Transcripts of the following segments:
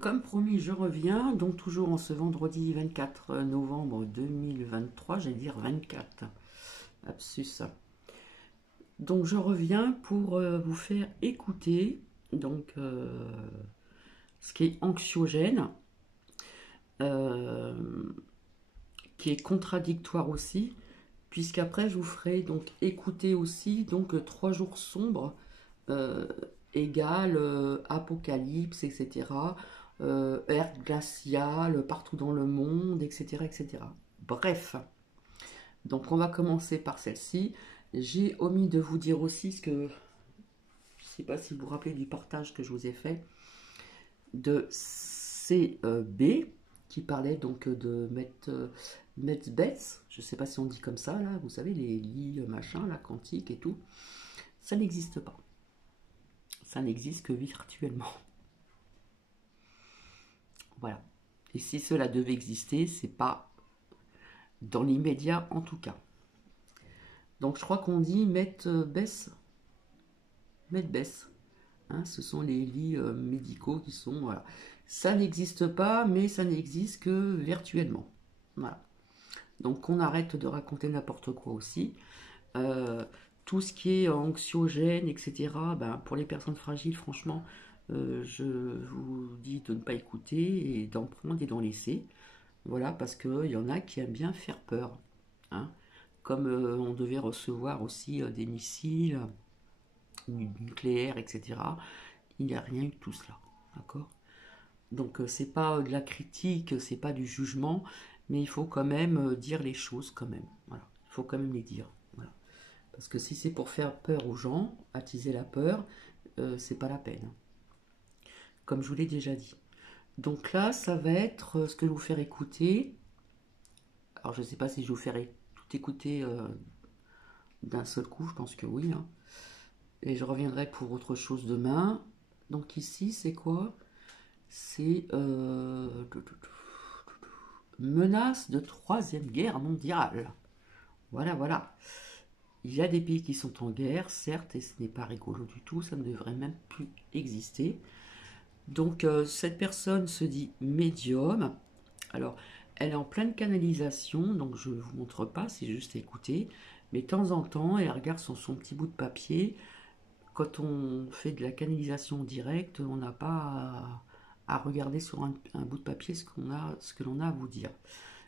Comme promis, je reviens, donc toujours en ce vendredi 24 novembre 2023, j'allais dire 24, absus. Donc je reviens pour vous faire écouter ce qui est anxiogène, euh, qui est contradictoire aussi, puisqu'après je vous ferai donc écouter aussi 3 jours sombres euh, égale apocalypse, etc. Ère glaciale partout dans le monde, etc., etc. Bref, donc on va commencer par celle-ci. J'ai omis de vous dire aussi ce que, je ne sais pas si vous vous rappelez du partage que je vous ai fait, de CB, qui parlait donc de Metzbets, je ne sais pas si on dit comme ça, là, vous savez, les lits machin, la quantique et tout. Ça n'existe pas. Ça n'existe que virtuellement. Voilà. Et si cela devait exister, c'est pas dans l'immédiat en tout cas. Donc je crois qu'on dit Medbess. Hein, ce sont les lits médicaux qui sont. Voilà. Ça n'existe pas, mais ça n'existe que virtuellement. Voilà. Donc on arrête de raconter n'importe quoi aussi. Euh, tout ce qui est anxiogène, etc., ben, pour les personnes fragiles, franchement, je vous dis de ne pas écouter et d'en prendre et d'en laisser. Voilà, parce qu'il y en a qui aiment bien faire peur. Hein. Comme on devait recevoir aussi des missiles nucléaires, etc. Il n'y a rien eu de tout cela. D'accord. Donc c'est pas de la critique, c'est pas du jugement, mais il faut quand même dire les choses quand même. Voilà. Il faut quand même les dire. Voilà. Parce que si c'est pour faire peur aux gens, attiser la peur, c'est pas la peine. Comme je vous l'ai déjà dit. Donc là, ça va être ce que je vais vous faire écouter. Alors je ne sais pas si je vous ferai tout écouter d'un seul coup, je pense que oui. Hein. Et je reviendrai pour autre chose demain. Donc ici, c'est quoi? C'est menace de troisième guerre mondiale. Voilà, voilà. Il y a des pays qui sont en guerre, certes, et ce n'est pas rigolo du tout, ça ne devrait même plus exister. Donc cette personne se dit médium. Alors, elle est en pleine canalisation, donc je ne vous montre pas, c'est juste écouter. Mais de temps en temps, elle regarde son petit bout de papier. Quand on fait de la canalisation directe, on n'a pas à regarder sur un bout de papier ce que l'on a à vous dire.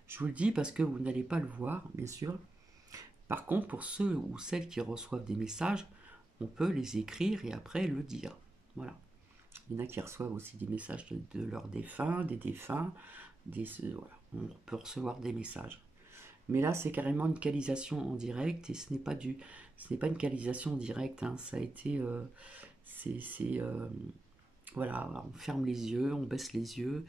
Je vous le dis parce que vous n'allez pas le voir, bien sûr. Par contre, pour ceux ou celles qui reçoivent des messages, on peut les écrire et après le dire. Voilà. Il y en a qui reçoivent aussi des messages de leurs défunts, des défunts. Voilà. On peut recevoir des messages. Mais là, c'est carrément une canalisation en direct et ce n'est pas une canalisation directe. Hein. Ça a été, voilà, on ferme les yeux, on baisse les yeux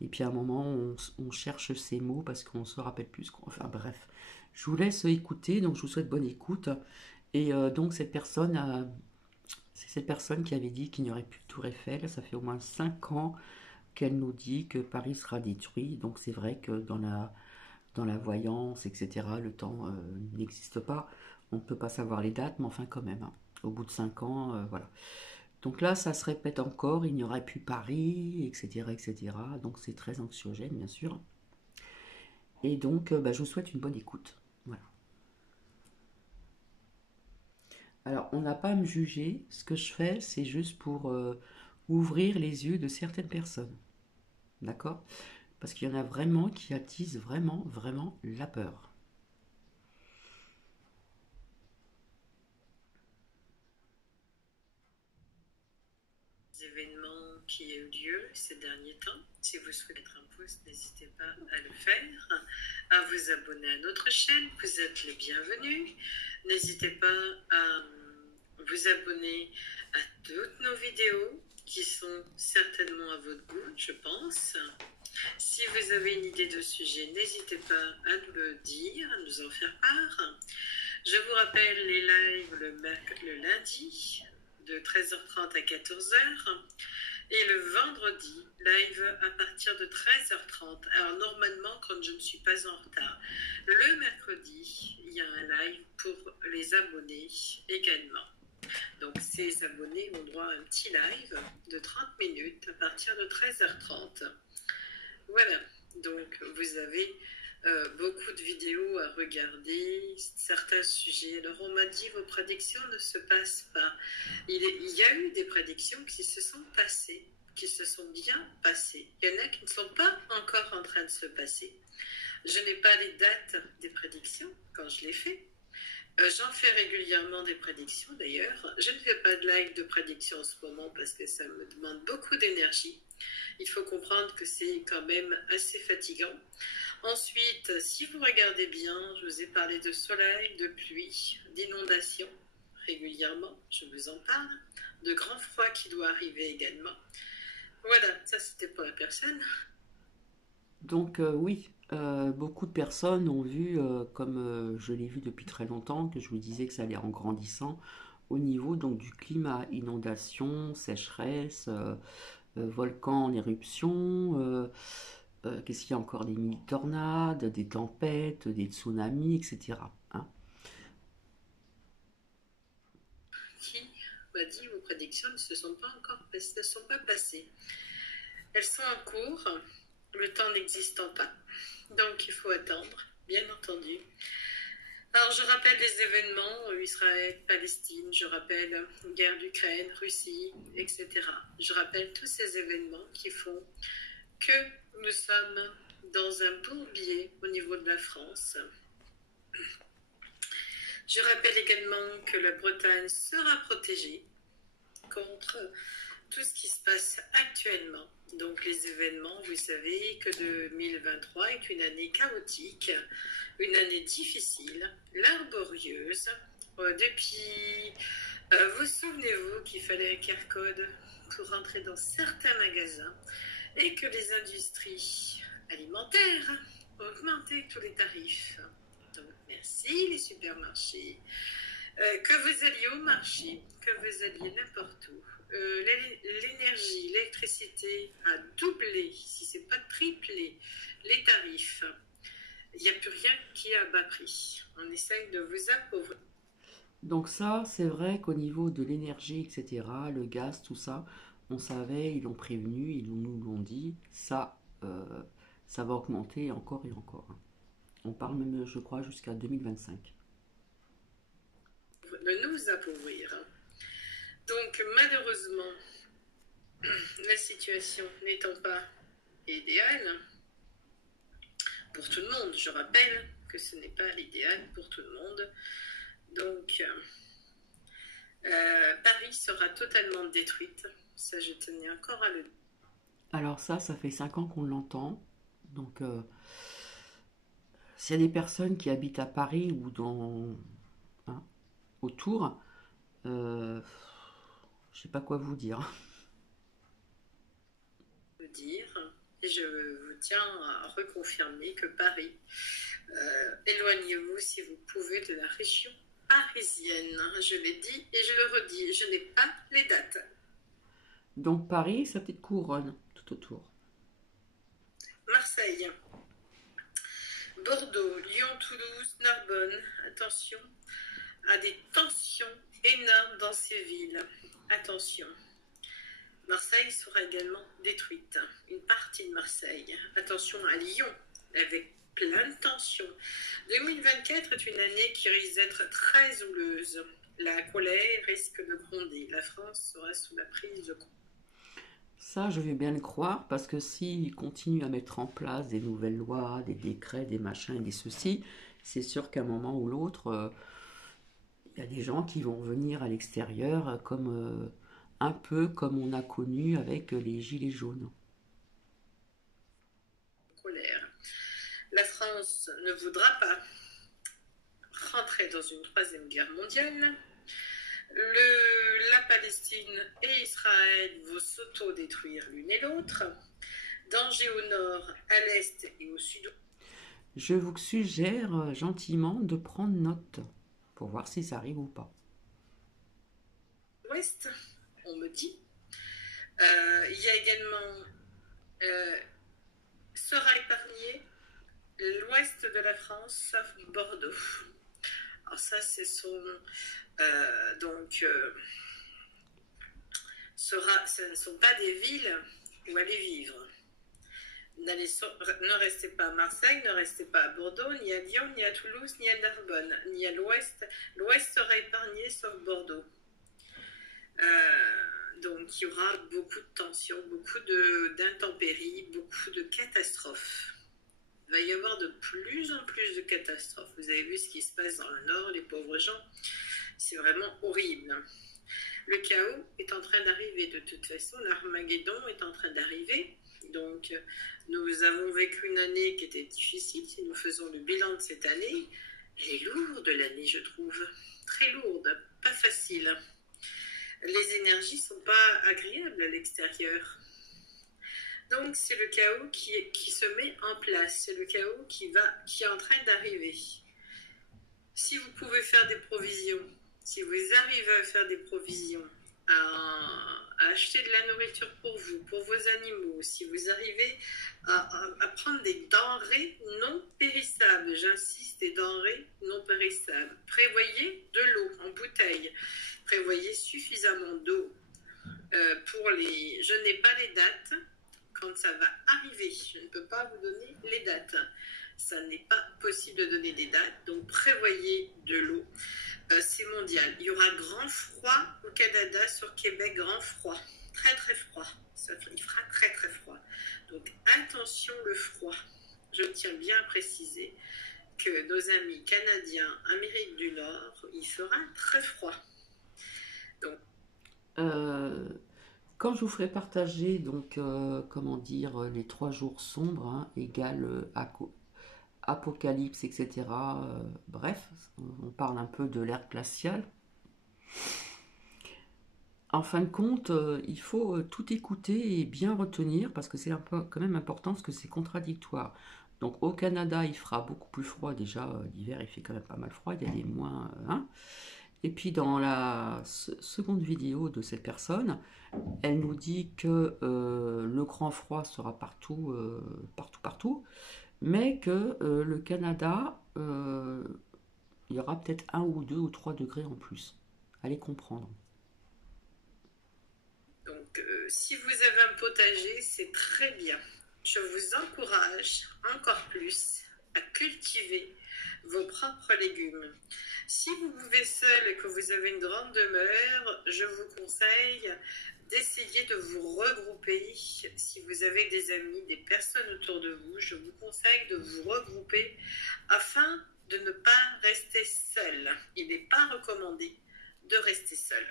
et puis à un moment, on cherche ces mots parce qu'on se rappelle plus. Enfin bref, je vous laisse écouter. Donc je vous souhaite bonne écoute. Et donc c'est cette personne qui avait dit qu'il n'y aurait plus de Tour Eiffel. Ça fait au moins 5 ans qu'elle nous dit que Paris sera détruit. Donc c'est vrai que dans la voyance, etc., le temps n'existe pas. On ne peut pas savoir les dates, mais enfin quand même. Hein. Au bout de 5 ans, voilà. Donc là, ça se répète encore, il n'y aurait plus Paris, etc., etc. Donc c'est très anxiogène, bien sûr. Et donc, je vous souhaite une bonne écoute. Voilà. Alors, on n'a pas à me juger. Ce que je fais, c'est juste pour ouvrir les yeux de certaines personnes. D'accord? Parce qu'il y en a vraiment qui attisent vraiment, vraiment la peur. Événements qui ont eu lieu ces derniers temps. Si vous souhaitez mettre un pouce, n'hésitez pas à le faire, à vous abonner à notre chaîne, vous êtes les bienvenus. N'hésitez pas à vous abonner à toutes nos vidéos qui sont certainement à votre goût, je pense. Si vous avez une idée de sujet, n'hésitez pas à nous le dire, à nous en faire part. Je vous rappelle les lives le lundi de 13h30 à 14h et le vendredi live à partir de 13h30. Alors normalement quand je ne suis pas en retard, le mercredi il y a un live pour les abonnés également. Donc ces abonnés ont droit à un petit live de 30 minutes à partir de 13h30. Voilà, donc vous avez beaucoup de vidéos à regarder, certains sujets. Alors on m'a dit vos prédictions ne se passent pas. Il y a eu des prédictions qui se sont passées, qui se sont bien passées. Il y en a qui ne sont pas encore en train de se passer. Je n'ai pas les dates des prédictions quand je les fais. J'en fais régulièrement des prédictions d'ailleurs. Je ne fais pas de live de prédiction en ce moment parce que ça me demande beaucoup d'énergie. Il faut comprendre que c'est quand même assez fatigant. Ensuite, si vous regardez bien, je vous ai parlé de soleil, de pluie, d'inondation régulièrement, je vous en parle, de grand froid qui doit arriver également. Voilà, ça c'était pour la personne. Donc oui, beaucoup de personnes ont vu, comme je l'ai vu depuis très longtemps, que je vous disais que ça allait en grandissant, au niveau donc du climat, inondation, sécheresse, volcans en éruption, qu'est-ce qu'il y a encore, des mini-tornades, des tempêtes, des tsunamis, etc. Hein. Qui m'a dit vos prédictions ne se sont pas encore passées, ne sont pas passées. Elles sont en cours, le temps n'existant pas. Donc il faut attendre, bien entendu. Alors je rappelle les événements, Israël, Palestine, je rappelle guerre d'Ukraine, Russie, etc. Je rappelle tous ces événements qui font que nous sommes dans un bourbier au niveau de la France. Je rappelle également que la Bretagne sera protégée contre tout ce qui se passe actuellement. Donc les événements, vous savez que 2023 est une année chaotique, une année difficile, laborieuse. Depuis, vous souvenez-vous qu'il fallait un QR code pour rentrer dans certains magasins et que les industries alimentaires ont augmenté tous les tarifs. Donc merci les supermarchés. Que vous alliez au marché, que vous alliez n'importe où, l'énergie, l'électricité a doublé, si ce n'est pas triplé, les tarifs. Il n'y a plus rien qui est à bas prix. On essaye de vous appauvrir. Donc ça, c'est vrai qu'au niveau de l'énergie, etc., le gaz, tout ça, on savait, ils l'ont prévenu, ils nous l'ont dit, ça va augmenter encore et encore. Hein. On parle même, je crois, jusqu'à 2025. De nous appauvrir. Donc malheureusement, la situation n'étant pas idéale pour tout le monde, je rappelle que ce n'est pas l'idéal pour tout le monde. Donc Paris sera totalement détruite. Ça, je tenais encore à le dire. Alors ça fait 5 ans qu'on l'entend. Donc s'il y a des personnes qui habitent à Paris ou hein, autour, je sais pas quoi vous dire. Et je vous tiens à reconfirmer que Paris, éloignez-vous si vous pouvez de la région parisienne. Je l'ai dit et je le redis, je n'ai pas les dates. Donc Paris, sa petite couronne tout autour. Marseille, Bordeaux, Lyon, Toulouse, Narbonne. Attention à des tensions énormes dans ces villes. Attention. Marseille sera également détruite. Une partie de Marseille. Attention à Lyon, avec plein de tensions. 2024 est une année qui risque d'être très houleuse. La colère risque de gronder. La France sera sous la prise de contrôle. Ça, je vais bien le croire, parce que s'ils continuent à mettre en place des nouvelles lois, des décrets, des machins et des ceci, c'est sûr qu'à un moment ou l'autre, il y a des gens qui vont venir à l'extérieur, comme un peu comme on a connu avec les gilets jaunes. Colère. La France ne voudra pas rentrer dans une troisième guerre mondiale. La Palestine et Israël vont s'auto-détruire l'une et l'autre. Danger au nord, à l'est et au sud. Je vous suggère gentiment de prendre note pour voir si ça arrive ou pas. Ouest, on me dit. Il y a également sera épargné l'ouest de la France, sauf Bordeaux. Alors ça, ce sont Donc, ce ne sont pas des villes où aller vivre. Ne restez pas à Marseille, ne restez pas à Bordeaux, ni à Lyon, ni à Toulouse, ni à Narbonne, ni à l'ouest. L'ouest sera épargné sauf Bordeaux. Donc il y aura beaucoup de tensions, beaucoup d'intempéries, beaucoup de catastrophes. Il va y avoir de plus en plus de catastrophes. Vous avez vu ce qui se passe dans le Nord, les pauvres gens. C'est vraiment horrible. Le chaos est en train d'arriver de toute façon. L'Armageddon est en train d'arriver. Donc, nous avons vécu une année qui était difficile. Si nous faisons le bilan de cette année, elle est lourde l'année, je trouve. Très lourde, pas facile. Les énergies ne sont pas agréables à l'extérieur. Donc, c'est le chaos qui se met en place. C'est le chaos qui est en train d'arriver. Si vous pouvez faire des provisions, si vous arrivez à faire des provisions, à acheter de la nourriture pour vous, pour vos animaux, si vous arrivez à prendre des denrées non périssables, j'insiste, des denrées non périssables, prévoyez de l'eau en bouteille, prévoyez suffisamment d'eau pour les... Je n'ai pas les dates quand ça va arriver, je ne peux pas vous donner les dates. Ça n'est pas possible de donner des dates, donc prévoyez de l'eau. C'est mondial. Il y aura grand froid au Canada, sur Québec, grand froid. Très très froid. Il fera très très froid. Donc attention le froid. Je tiens bien à préciser que nos amis canadiens, Amérique du Nord, il fera très froid. Donc, quand je vous ferai partager, donc, comment dire, les 3 jours sombres, hein, égale apocalypse, etc. Bref, on parle un peu de l'ère glaciale. En fin de compte, il faut tout écouter et bien retenir parce que c'est quand même important parce que c'est contradictoire. Donc au Canada, il fera beaucoup plus froid déjà. L'hiver, il fait quand même pas mal froid. Il y a des moins. Hein. Et puis dans la seconde vidéo de cette personne, elle nous dit que le grand froid sera partout, partout, mais que le Canada, il y aura peut-être 1 ou 2 ou 3 degrés en plus. Allez comprendre. Donc, si vous avez un potager, c'est très bien. Je vous encourage encore plus à cultiver vos propres légumes. Si vous vivez seul et que vous avez une grande demeure, je vous conseille d'essayer de vous regrouper. Si vous avez des amis, des personnes autour de vous, je vous conseille de vous regrouper afin de ne pas rester seul. Il n'est pas recommandé de rester seul.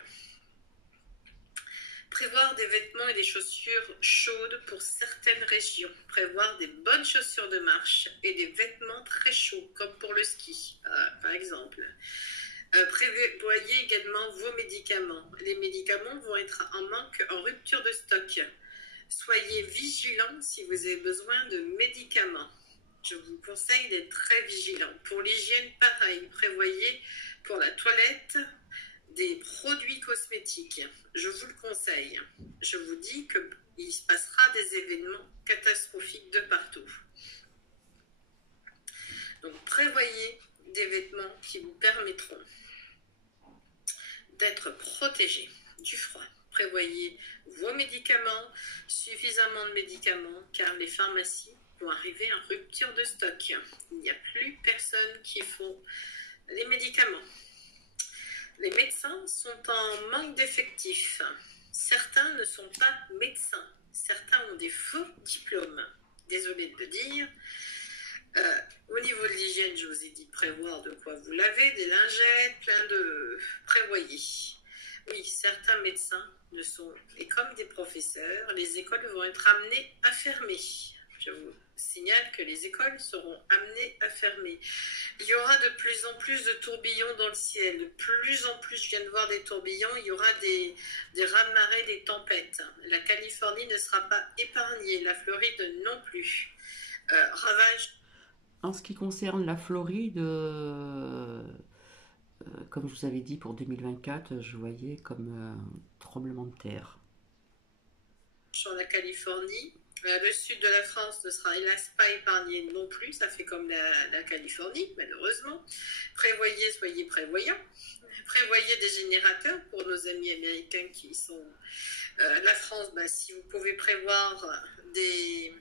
Prévoir des vêtements et des chaussures chaudes pour certaines régions. Prévoir des bonnes chaussures de marche et des vêtements très chauds, comme pour le ski, par exemple. Prévoyez également vos médicaments. Les médicaments vont être en manque, en rupture de stock. Soyez vigilants si vous avez besoin de médicaments. Je vous conseille d'être très vigilant. Pour l'hygiène, pareil. Prévoyez pour la toilette des produits cosmétiques. Je vous le conseille. Je vous dis qu'il se passera des événements catastrophiques de partout. Donc prévoyez des vêtements qui vous permettront d'être protégés du froid. Prévoyez vos médicaments, suffisamment de médicaments, car les pharmacies vont arriver en rupture de stock. Il n'y a plus personne qui font les médicaments. Les médecins sont en manque d'effectifs. Certains ne sont pas médecins. Certains ont des faux diplômes. Désolée de le dire. Au niveau de l'hygiène, je vous ai dit de prévoir de quoi vous lavez, des lingettes, plein de... Prévoyez. Oui, certains médecins ne sont... Et comme des professeurs, les écoles vont être amenées à fermer. Je vous signale que les écoles seront amenées à fermer. Il y aura de plus en plus de tourbillons dans le ciel. De plus en plus, je viens de voir des tourbillons, il y aura des raz-de-marée, des tempêtes. La Californie ne sera pas épargnée, la Floride non plus. Ravage. En ce qui concerne la Floride, comme je vous avais dit pour 2024, je voyais comme un tremblement de terre. Sur la Californie, Le sud de la France ne sera hélas pas épargné non plus, ça fait comme la Californie, malheureusement. Prévoyez, soyez prévoyants. Prévoyez des générateurs pour nos amis américains qui sont... la France, si vous pouvez prévoir des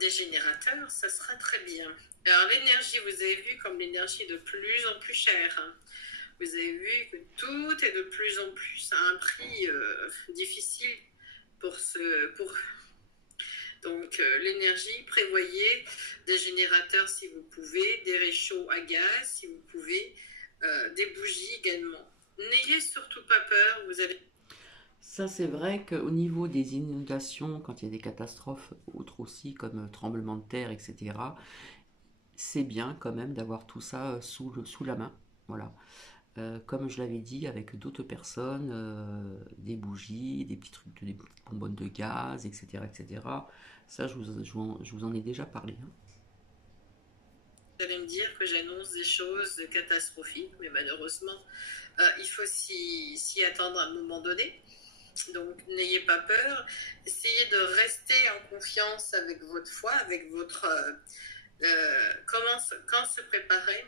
générateurs, ça sera très bien. Alors l'énergie, vous avez vu comme l'énergie est de plus en plus chère. Hein. Vous avez vu que tout est de plus en plus à un prix difficile donc l'énergie, prévoyez des générateurs si vous pouvez, des réchauds à gaz si vous pouvez, des bougies également. N'ayez surtout pas peur, vous allez... Ça, c'est vrai qu'au niveau des inondations, quand il y a des catastrophes autres aussi, comme tremblements de terre, etc., c'est bien quand même d'avoir tout ça sous la main. Voilà. Comme je l'avais dit, avec d'autres personnes, des bougies, des petits trucs, des bonbonnes de gaz, etc., etc. Ça, je vous en ai déjà parlé. Hein. Vous allez me dire que j'annonce des choses catastrophiques, mais malheureusement, il faut s'y attendre à un moment donné. Donc, n'ayez pas peur. Essayez de rester en confiance avec votre foi, avec votre... quand se préparer.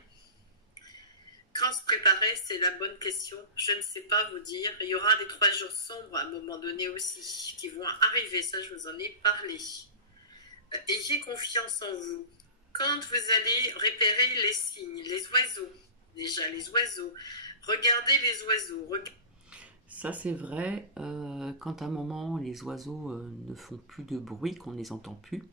Quand se préparer, c'est la bonne question. Je ne sais pas vous dire. Il y aura des 3 jours sombres à un moment donné aussi, qui vont arriver. Ça, je vous en ai parlé. Ayez confiance en vous. Quand vous allez repérer les signes, les oiseaux, déjà les oiseaux, regardez les oiseaux. Ça, c'est vrai. Quand à un moment, les oiseaux ne font plus de bruit, qu'on ne les entend plus,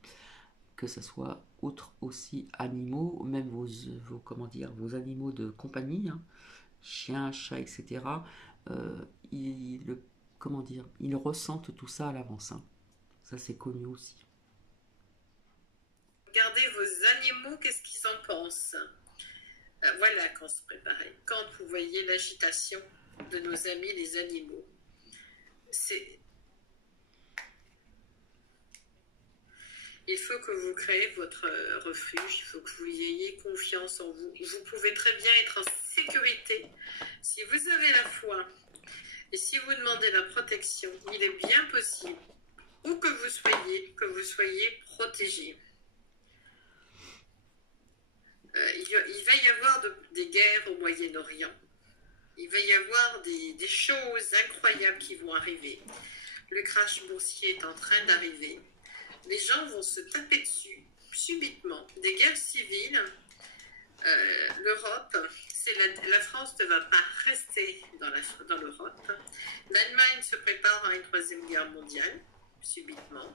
que ce soit autres aussi animaux, même vos animaux de compagnie, hein, chiens, chats, etc., ils ressentent tout ça à l'avance. Hein. Ça, c'est connu aussi. Regardez vos animaux, qu'est-ce qu'ils en pensent. Voilà quand se préparer. Quand vous voyez l'agitation de nos amis les animaux, il faut que vous créez votre refuge, il faut que vous ayez confiance en vous. Vous pouvez très bien être en sécurité si vous avez la foi et si vous demandez la protection. Il est bien possible, où que vous soyez protégé. Il va y avoir des guerres au Moyen-Orient. Il va y avoir des choses incroyables qui vont arriver. Le crash boursier est en train d'arriver. Les gens vont se taper dessus subitement. Des guerres civiles. L'Europe, la France ne va pas rester dans l'Europe. L'Allemagne se prépare à une 3e guerre mondiale, subitement.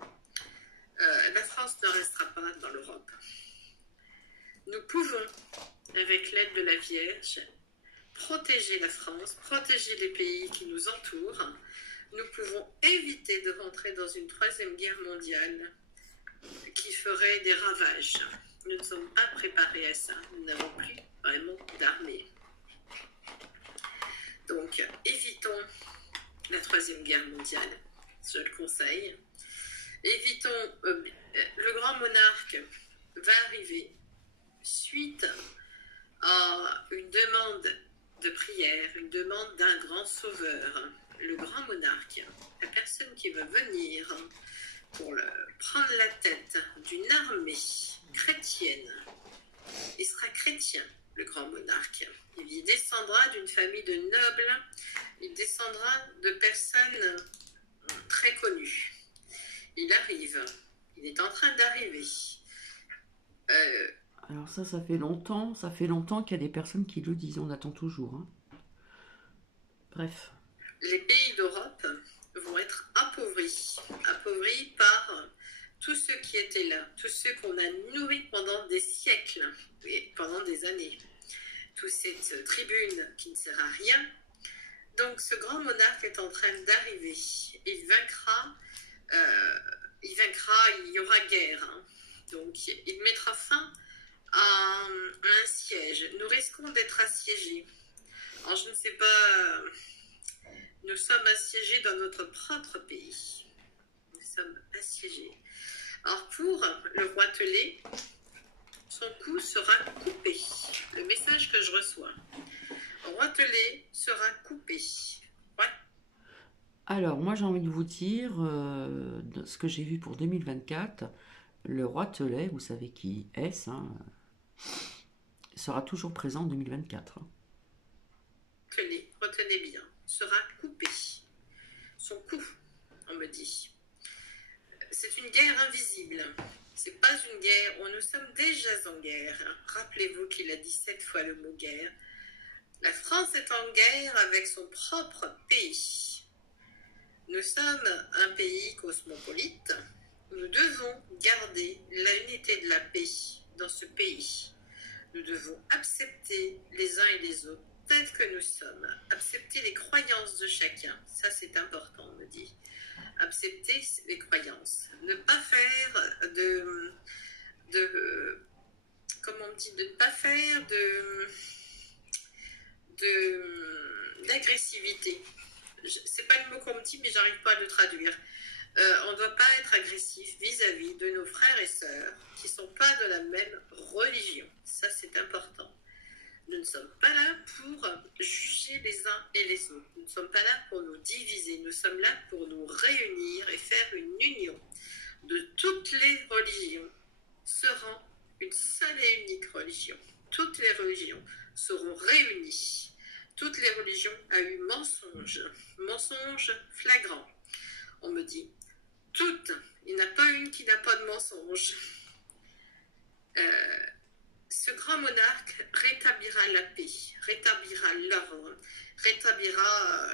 La France ne restera pas dans l'Europe. Nous pouvons, avec l'aide de la Vierge, protéger la France, protéger les pays qui nous entourent. Nous pouvons éviter de rentrer dans une 3e guerre mondiale qui ferait des ravages. Nous ne sommes pas préparés à ça. Nous n'avons plus vraiment d'armée. Donc, évitons la 3e guerre mondiale. Je le conseille. Évitons... le grand monarque va arriver suite à une demande de prière, une demande d'un grand sauveur. Le grand monarque, la personne qui va venir pour prendre la tête d'une armée chrétienne. Il sera chrétien, le grand monarque. Il descendra d'une famille de nobles, il descendra de personnes très connues. Il arrive, il est en train d'arriver. Alors ça fait longtemps qu'il y a des personnes qui le disent, on attend toujours. Hein. Bref. Les pays d'Europe vont être appauvris par tous ceux qui étaient là, tous ceux qu'on a nourris pendant des siècles et pendant des années. Toute cette tribune qui ne sert à rien. Donc ce grand monarque est en train d'arriver. Il vaincra, il y aura guerre. Hein. Donc il mettra fin à un siège. Nous risquons d'être assiégés. Alors je ne sais pas... Nous sommes assiégés dans notre propre pays. Nous sommes assiégés. Alors pour le roi Telé, son cou sera coupé. Le message que je reçois. Le roi Telé sera coupé. Ouais. Alors, moi, j'ai envie de vous dire de ce que j'ai vu pour 2024. Le roi Telet, vous savez qui est-ce, hein, sera toujours présent en 2024. Tenez, retenez bien, sera coupé. Son cou, on me dit. C'est une guerre invisible. C'est pas une guerre où nous sommes déjà en guerre. Rappelez-vous qu'il a dit 7 fois le mot guerre. La France est en guerre avec son propre pays. Nous sommes un pays cosmopolite. Nous devons garder l'unité de la paix dans ce pays. Nous devons accepter les uns et les autres tels que nous sommes. Accepter les croyances de chacun. Ça, c'est important, on me dit. Accepter les croyances. Ne pas faire comment on dit, de ne pas faire d'agressivité. C'est pas le mot qu'on me dit, mais j'arrive pas à le traduire. On ne doit pas être agressif vis-à-vis de nos frères et sœurs qui ne sont pas de la même religion. Ça, c'est important. Nous ne sommes pas là pour juger les uns et les autres. Nous ne sommes pas là pour nous diviser. Nous sommes là pour nous réunir et faire une union de toutes les religions seront une seule et unique religion. Toutes les religions seront réunies. Toutes les religions ont eu mensonge flagrant. On me dit, toutes, il n'y en a pas une qui n'a pas de mensonge. Ce grand monarque rétablira la paix, rétablira l'ordre, rétablira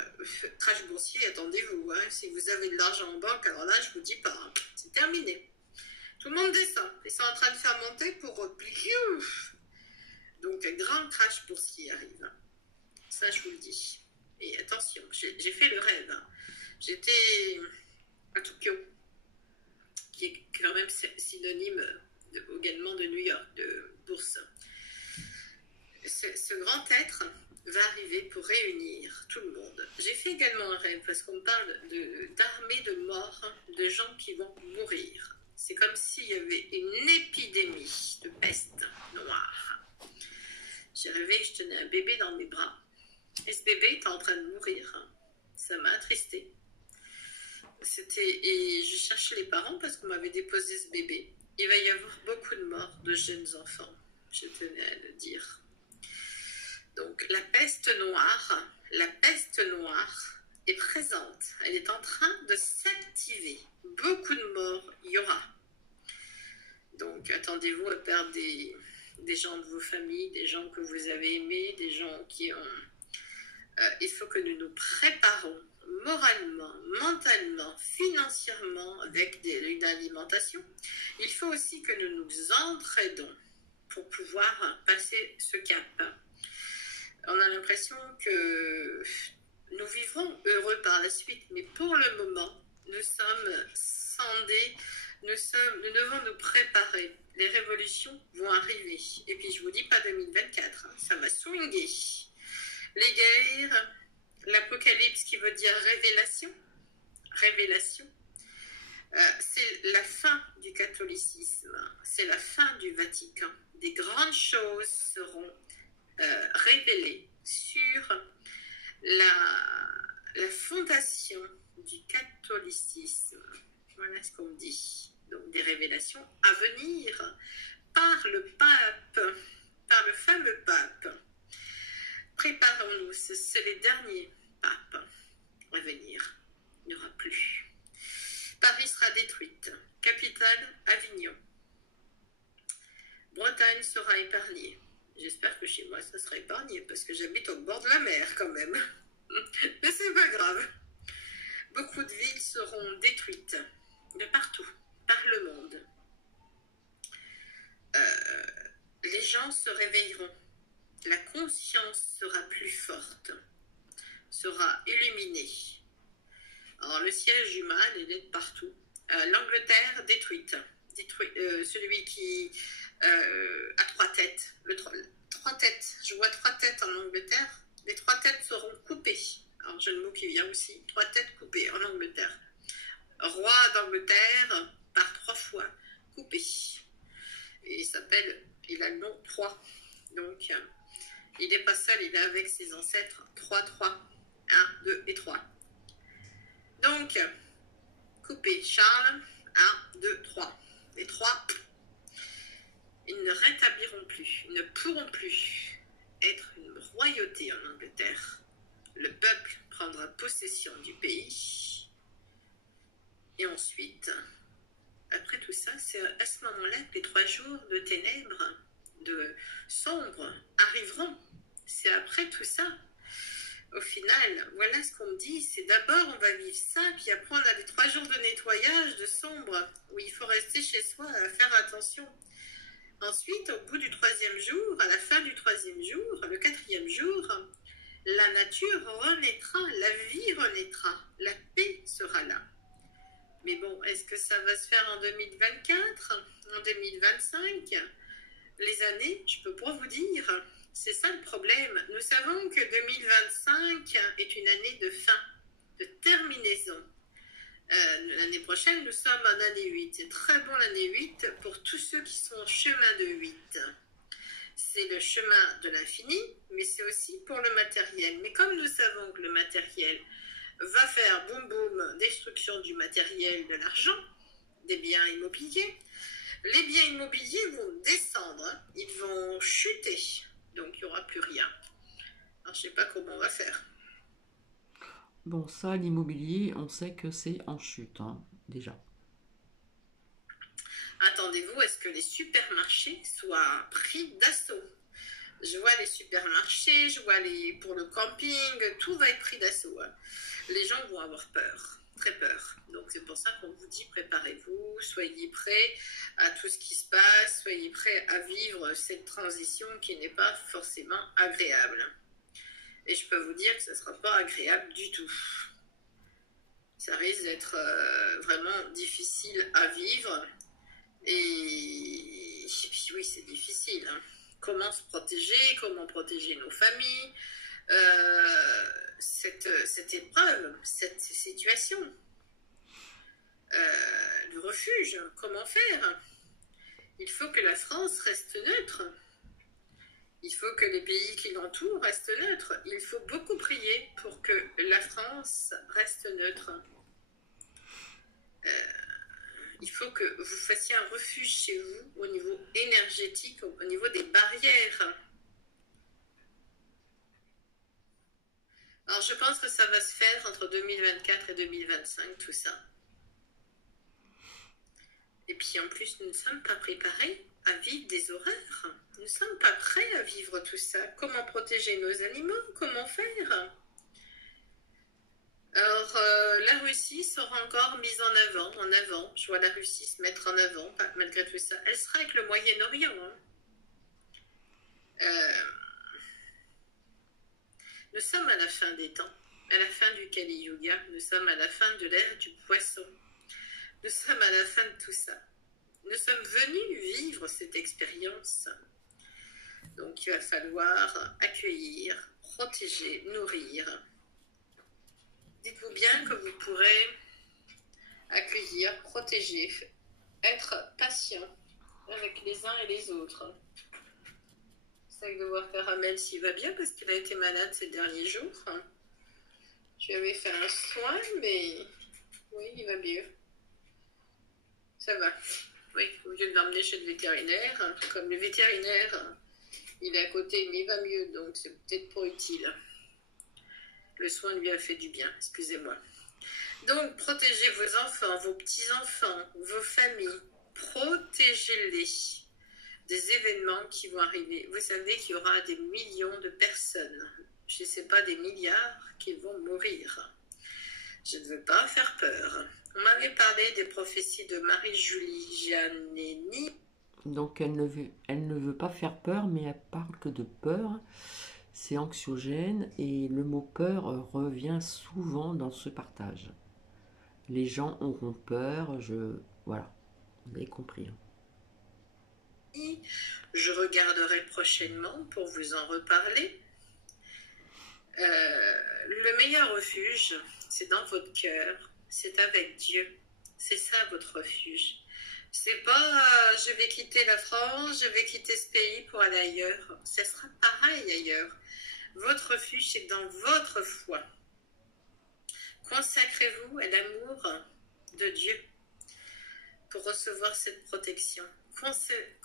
crash boursier, attendez-vous, hein, si vous avez de l'argent en banque, alors là, je vous dis pas, hein, c'est terminé. Tout le monde descend, ils sont en train de faire monter pour... Donc, un grand crash boursier arrive. Ça, je vous le dis. Et attention, j'ai fait le rêve. Hein. J'étais à Tokyo, qui est quand même synonyme également de New York, de bourse. Ce grand être va arriver pour réunir tout le monde. J'ai fait également un rêve, parce qu'on me parle d'armées de morts, de gens qui vont mourir. C'est comme s'il y avait une épidémie de peste noire. J'ai rêvé que je tenais un bébé dans mes bras. Et ce bébé était en train de mourir. Ça m'a attristée. Et je cherchais les parents parce qu'on m'avait déposé ce bébé. Il va y avoir beaucoup de morts de jeunes enfants. Je tenais à le dire. Donc la peste noire est présente. Elle est en train de s'activer. Beaucoup de morts il y aura. Donc attendez-vous à perdre des gens de vos familles, des gens que vous avez aimés, des gens qui ont... il faut que nous nous préparons moralement, mentalement, financièrement avec une alimentation. Il faut aussi que nous nous entraidons pour pouvoir passer ce cap. On a l'impression que nous vivrons heureux par la suite, mais pour le moment, nous sommes scindés, nous devons nous préparer. Les révolutions vont arriver. Et puis je vous dis pas 2024, hein, ça va swinguer. Les guerres, l'apocalypse qui veut dire révélation, c'est la fin du catholicisme, c'est la fin du Vatican. Des grandes choses seront révélées sur la fondation du catholicisme. Voilà ce qu'on me dit. Donc des révélations à venir par le pape, par le fameux pape. Préparons-nous, c'est les derniers papes à venir. Il n'y aura plus. Paris sera détruite. Capitale, Avignon. Bretagne sera épargnée. J'espère que chez moi, ça sera épargné, parce que j'habite au bord de la mer quand même. Mais c'est pas grave. Beaucoup de villes seront détruites, de partout, par le monde. Les gens se réveilleront. La conscience sera plus forte, sera illuminée. Alors le siège du mal, il est de partout. L'Angleterre détruite. Celui qui a 3 têtes. 3 têtes. Je vois 3 têtes en Angleterre. Les 3 têtes seront coupées. Alors j'ai le mot qui vient aussi. 3 têtes coupées en Angleterre. Roi d'Angleterre par 3 fois coupé. Et il a le nom 3. Donc il n'est pas seul, il est avec ses ancêtres. 3, 3. 1, 2 et 3. Donc, coupez Charles, 1, 2, 3. Les trois, ils ne rétabliront plus, ils ne pourront plus être une royauté en Angleterre. Le peuple prendra possession du pays. Et ensuite, après tout ça, c'est à ce moment-là que les 3 jours de ténèbres, de sombre, arriveront. C'est après tout ça. Au final, voilà ce qu'on me dit, c'est d'abord on va vivre ça, puis après on a les 3 jours de nettoyage, de sombre, où il faut rester chez soi, à faire attention. Ensuite, au bout du 3e jour, à la fin du 3e jour, le 4e jour, la nature renaîtra, la vie renaîtra, la paix sera là. Mais bon, est-ce que ça va se faire en 2024, en 2025? Les années, je peux pas vous dire. C'est ça le problème. Nous savons que 2025 est une année de fin, de terminaison. L'année prochaine, nous sommes en année 8. C'est très bon l'année 8 pour tous ceux qui sont en chemin de 8. C'est le chemin de l'infini, mais c'est aussi pour le matériel. Mais comme nous savons que le matériel va faire boum boum, destruction du matériel, de l'argent, des biens immobiliers, les biens immobiliers vont descendre, ils vont chuter. Donc, il n'y aura plus rien. Alors, je ne sais pas comment on va faire. Bon, ça, l'immobilier, on sait que c'est en chute, hein, déjà. Attendez-vous à ce que les supermarchés soient pris d'assaut. Je vois les supermarchés, je vois pour le camping, tout va être pris d'assaut. Hein. Les gens vont avoir peur, très peur. Donc, c'est pour ça qu'on vous dit préparez-vous, soyez prêts à tout ce qui se passe, soyez prêts à vivre cette transition qui n'est pas forcément agréable. Et je peux vous dire que ce ne sera pas agréable du tout. Ça risque d'être vraiment difficile à vivre. Et puis oui, c'est difficile. Hein. Comment se protéger, comment protéger nos familles, cette épreuve, cette situation. Le refuge, comment faire? Il faut que la France reste neutre. Il faut que les pays qui l'entourent restent neutres. Il faut beaucoup prier pour que la France reste neutre. Il faut que vous fassiez un refuge chez vous au niveau énergétique, au niveau des barrières. Alors je pense que ça va se faire entre 2024 et 2025, tout ça. Et puis en plus, nous ne sommes pas préparés à vivre des horreurs. Nous ne sommes pas prêts à vivre tout ça. Comment protéger nos animaux? Comment faire? Alors, la Russie sera encore mise en avant. Je vois la Russie se mettre en avant, malgré tout ça. Elle sera avec le Moyen-Orient. Hein. Nous sommes à la fin des temps, à la fin du Kali Yuga. Nous sommes à la fin de l'ère du poisson. Nous sommes à la fin de tout ça. Nous sommes venus vivre cette expérience. Donc, il va falloir accueillir, protéger, nourrir. Dites-vous bien que vous pourrez accueillir, protéger, être patient avec les uns et les autres. C'est de voir Caramel s'il va bien parce qu'il a été malade ces derniers jours. Je lui avais fait un soin, mais oui, il va mieux. Ça va. Oui, au lieu de l'emmener chez le vétérinaire, comme le vétérinaire, il est à côté, mais il va mieux, donc c'est peut-être pas utile. Le soin lui a fait du bien, excusez-moi. Donc, protégez vos enfants, vos petits-enfants, vos familles. Protégez-les des événements qui vont arriver. Vous savez qu'il y aura des millions de personnes, je ne sais pas, des milliards, qui vont mourir. Je ne veux pas faire peur. On m'avait parlé des prophéties de Marie-Julie Giannini. Donc elle ne veut pas faire peur, mais elle parle que de peur. C'est anxiogène et le mot peur revient souvent dans ce partage. Les gens auront peur, voilà, vous avez compris. Je regarderai prochainement pour vous en reparler. Le meilleur refuge, c'est dans votre cœur, c'est avec Dieu. C'est ça votre refuge. C'est pas je vais quitter la France, je vais quitter ce pays pour aller ailleurs. Ça sera pareil ailleurs. Votre refuge, c'est dans votre foi. Consacrez-vous à l'amour de Dieu pour recevoir cette protection.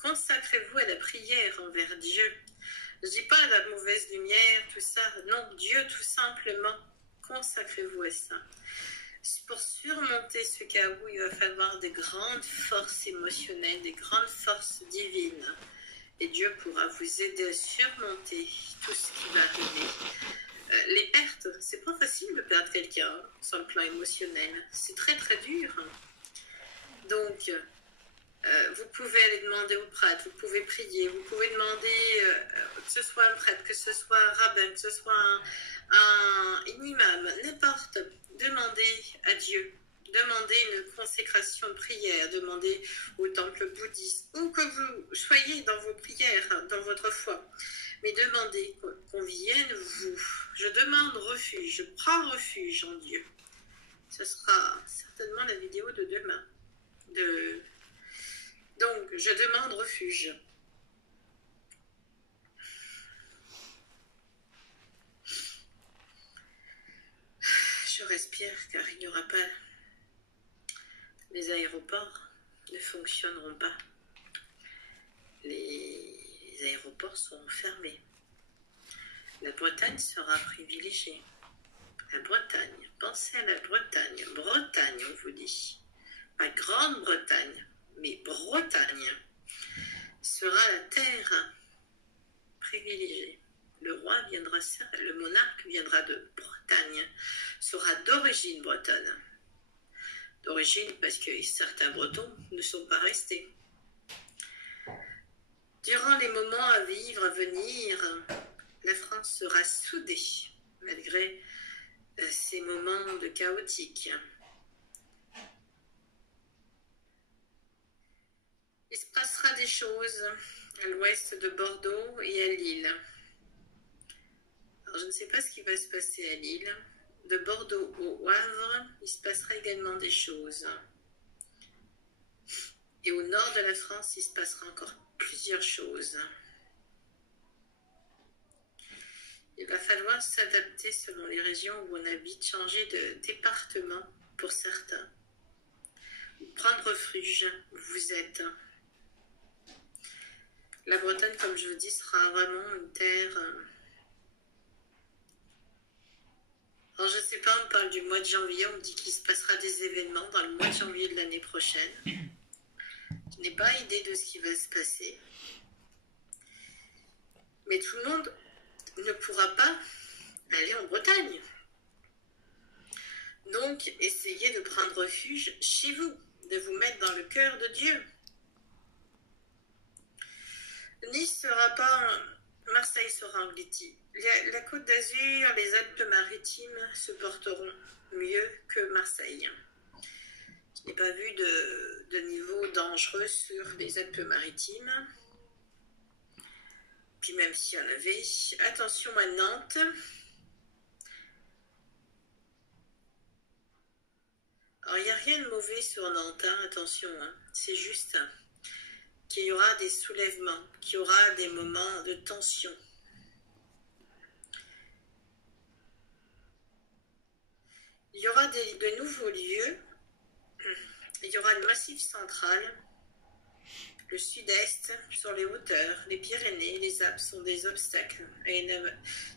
Consacrez-vous à la prière envers Dieu. Je ne dis pas la mauvaise lumière, tout ça. Non, Dieu tout simplement. Consacrez-vous à ça. Pour surmonter ce chaos, il va falloir des grandes forces émotionnelles, des grandes forces divines. Et Dieu pourra vous aider à surmonter tout ce qui va arriver. Les pertes, c'est pas facile de perdre quelqu'un sur le plan émotionnel. C'est très très dur. Donc, vous pouvez aller demander au prêtre, vous pouvez prier, vous pouvez demander que ce soit un prêtre, que ce soit un rabbin, que ce soit un imam, n'importe. Demandez à Dieu, demandez une consécration de prière, demandez au temple bouddhiste, où que vous soyez dans vos prières, dans votre foi. Mais demandez qu'on vienne vous. Je demande refuge, je prends refuge en Dieu. Ce sera certainement la vidéo de demain. Donc, je demande refuge. Je respire car il n'y aura pas... Les aéroports ne fonctionneront pas. Les aéroports seront fermés. La Bretagne sera privilégiée. La Bretagne, pensez à la Bretagne. Bretagne, on vous dit. Pas Grande-Bretagne, mais Bretagne sera la terre privilégiée. Le roi viendra, le monarque viendra de Bretagne, sera d'origine bretonne. D'origine parce que certains Bretons ne sont pas restés. Durant les moments à vivre, à venir, la France sera soudée, malgré ces moments de chaotique. Il se passera des choses à l'ouest de Bordeaux et à Lille. Alors, je ne sais pas ce qui va se passer à Lille. De Bordeaux au Havre, il se passera également des choses. Et au nord de la France, il se passera encore plusieurs choses. Il va falloir s'adapter selon les régions où on habite, changer de département pour certains. Prendre refuge où vous êtes. La Bretagne, comme je vous dis, sera vraiment une terre... Alors, je ne sais pas, on parle du mois de janvier, on me dit qu'il se passera des événements dans le mois de janvier de l'année prochaine. Je n'ai pas idée de ce qui va se passer. Mais tout le monde ne pourra pas aller en Bretagne. Donc, essayez de prendre refuge chez vous, de vous mettre dans le cœur de Dieu. Nice sera pas... Marseille sera englouti. La Côte d'Azur, les Alpes-Maritimes se porteront mieux que Marseille. Je n'ai pas vu de niveau dangereux sur les Alpes-Maritimes. Puis même s'il y en avait, attention à Nantes. Alors il n'y a rien de mauvais sur Nantes, hein, attention, hein. C'est juste qu'il y aura des soulèvements, qu'il y aura des moments de tension. Il y aura de nouveaux lieux. Il y aura le Massif central, le sud-est, sur les hauteurs, les Pyrénées, les Alpes sont des obstacles.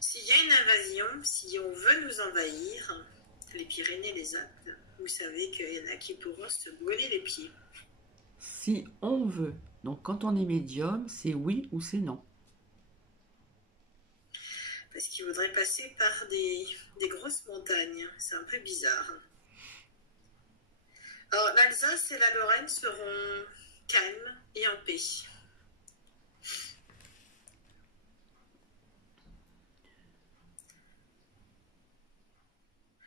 S'il y a une invasion, si on veut nous envahir, les Pyrénées, les Alpes, vous savez qu'il y en a qui pourront se brûler les pieds. Si on veut. Donc quand on est médium, c'est oui ou c'est non. Parce qu'il faudrait passer par des grosses montagnes. C'est un peu bizarre. Alors l'Alsace et la Lorraine seront calmes et en paix.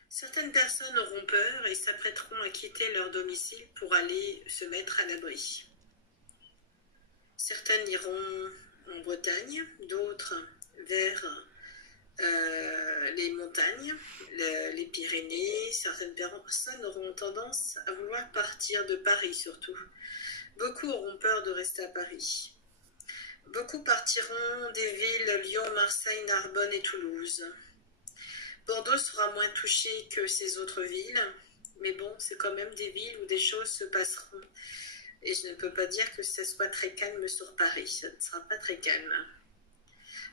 Certaines personnes auront peur et s'apprêteront à quitter leur domicile pour aller se mettre à l'abri. Certaines iront en Bretagne, d'autres vers les montagnes, les Pyrénées. Certaines personnes auront tendance à vouloir partir de Paris surtout. Beaucoup auront peur de rester à Paris. Beaucoup partiront des villes Lyon, Marseille, Narbonne et Toulouse. Bordeaux sera moins touché que ces autres villes, mais bon, c'est quand même des villes où des choses se passeront. Et je ne peux pas dire que ce soit très calme sur Paris, ça ne sera pas très calme.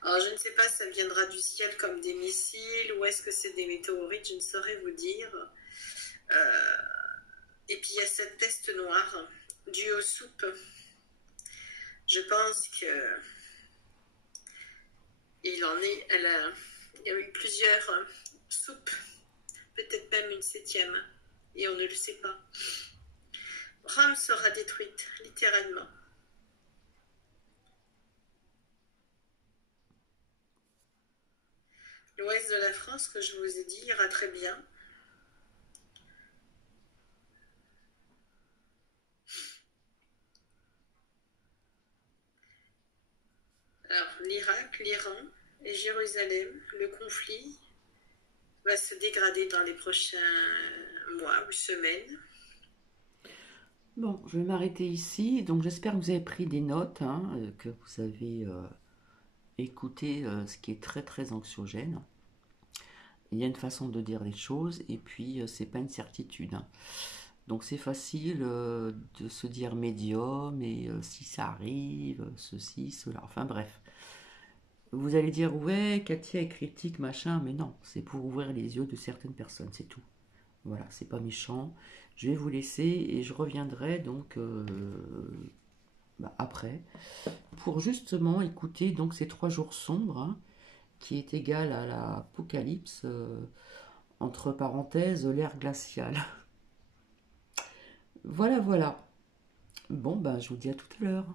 Alors je ne sais pas si ça viendra du ciel comme des missiles ou est-ce que c'est des météorites, je ne saurais vous dire. Euh, et puis il y a cette peste noire due aux soupes. Je pense que il y a eu plusieurs soupes, peut-être même une 7e, et on ne le sait pas. Rome sera détruite, littéralement. L'ouest de la France, que je vous ai dit, ira très bien. Alors, l'Irak, l'Iran et Jérusalem, le conflit va se dégrader dans les prochains mois ou semaines. Bon, je vais m'arrêter ici. Donc j'espère que vous avez pris des notes, hein, que vous avez écouté ce qui est très très anxiogène. Il y a une façon de dire les choses et puis c'est pas une certitude, hein. Donc c'est facile de se dire médium et si ça arrive, ceci, cela, enfin bref. Vous allez dire ouais, Katia est critique, machin, mais non, c'est pour ouvrir les yeux de certaines personnes, c'est tout. Voilà, c'est pas méchant. Je vais vous laisser et je reviendrai donc après pour justement écouter donc ces 3 jours sombres, hein, qui est égal à l'apocalypse, entre parenthèses l'ère glaciale. Voilà, voilà. Bon, ben je vous dis à tout à l'heure.